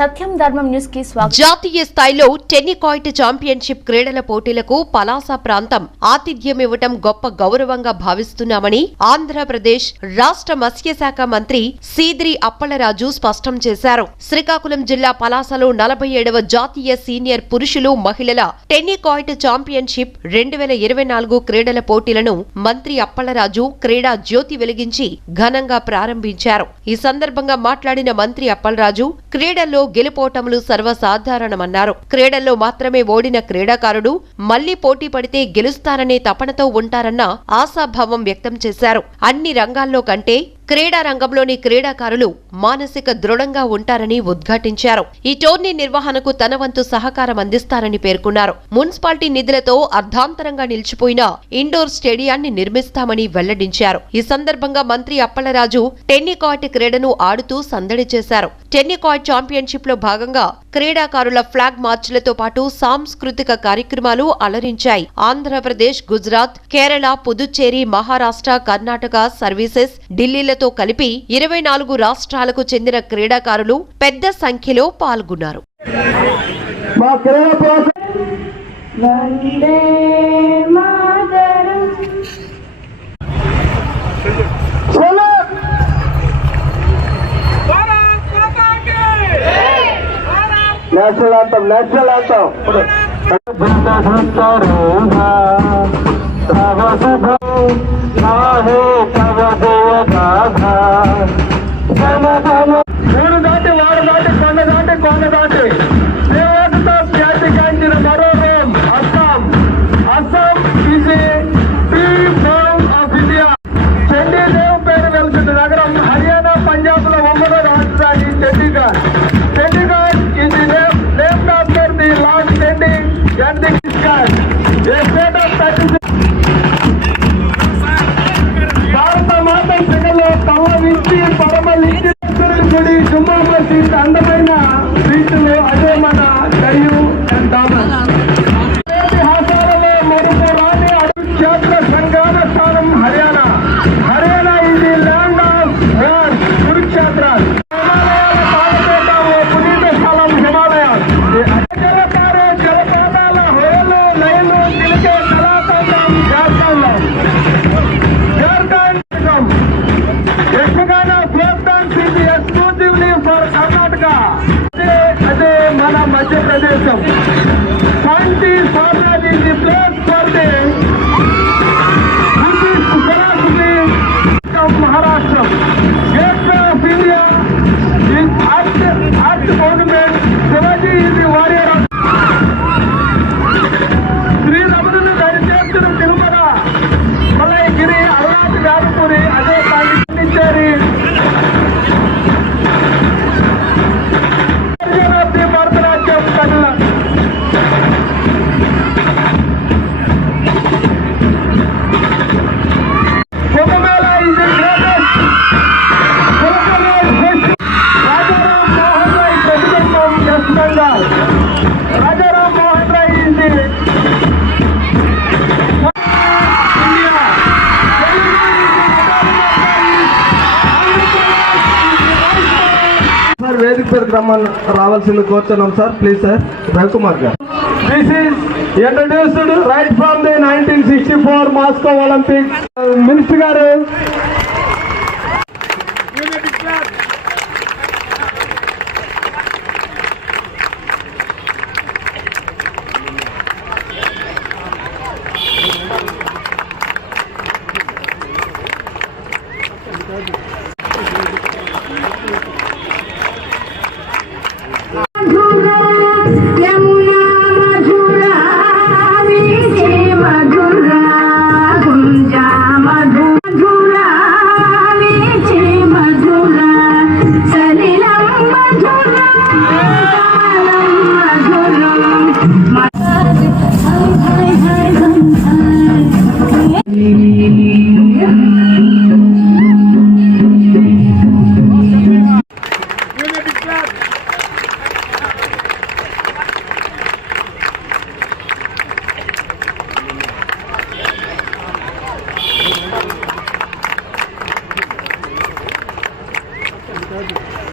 സഖ്യം ధర్మం న్యూస్కి స్వాగతం. జాతీయ స్థాయిలో టెన్నికాయిట్ ఛాంపియన్షిప్ క్రీడల పోటీలకు పలాస ప్రాంతం ఆతిథ్యమివ్వటం గొప్ప గౌరవంగా భావిస్తున్నామని ఆంధ్రప్రదేశ్ రాష్ట్ర మత్స్యశాఖ మంత్రి సీద్రి అప్పలరాజు స్పష్టం చేశారు. శ్రీకాకుళం జిల్లా పలాసలో నలభై ఏడవ జాతీయ సీనియర్ పురుషులు మహిళల టెన్నికాయిట్ ఛాంపియన్షిప్ రెండు వేల ఇరవై నాలుగు క్రీడల పోటీలను మంత్రి అప్పలరాజు క్రీడా జ్యోతి వెలిగించి ఘనంగా ప్రారంభించారు. ఈ సందర్భంగా మాట్లాడిన మంత్రి అప్పలరాజు క్రీడల్లో గెలుపోటములు సర్వసాధారణమన్నారు. క్రీడల్లో మాత్రమే ఓడిన క్రీడాకారుడు మళ్ళీ పోటీ పడితే గెలుస్తారనే తపనతో ఉంటారన్న ఆశాభావం వ్యక్తం చేశారు. అన్ని రంగాల్లో కంటే క్రీడా రంగంలోని క్రీడాకారులు మానసిక దృఢంగా ఉంటారని ఉద్ఘాటించారు. ఈ టోర్నీ నిర్వహణకు తన వంతు సహకారం అందిస్తారని పేర్కొన్నారు. మున్సిపాలిటీ నిధులతో అర్ధాంతరంగా నిలిచిపోయిన ఇండోర్ స్టేడియాన్ని నిర్మిస్తామని వెల్లడించారు. ఈ సందర్భంగా మంత్రి అప్పలరాజు టెన్నికాట్ క్రీడను ఆడుతూ సందడి చేశారు. టెన్నికాట్ ఛాంపియన్షిప్లో భాగంగా క్రీడాకారుల ఫ్లాగ్ మార్చ్లతో పాటు సాంస్కృతిక కార్యక్రమాలు అలరించాయి. ఆంధ్రప్రదేశ్ గుజరాత్ కేరళ పుదుచ్చేరి మహారాష్ట్ర కర్ణాటక సర్వీసెస్ ఢిల్లీలతో కలిపి ఇరవై నాలుగు రాష్ట్రాలకు చెందిన క్రీడాకారులు పెద్ద సంఖ్యలో పాల్గొన్నారు. నేషనల్ అంతం నేషనల్ Vai ser presença. వేదిక పేరుకు రమ్మని రావాల్సింది కోరుతున్నాం సార్. ప్లీజ్ సార్ రవికుమార్ గారు. This is introduced right from the nineteen sixty four Moscow Olympics minister గారు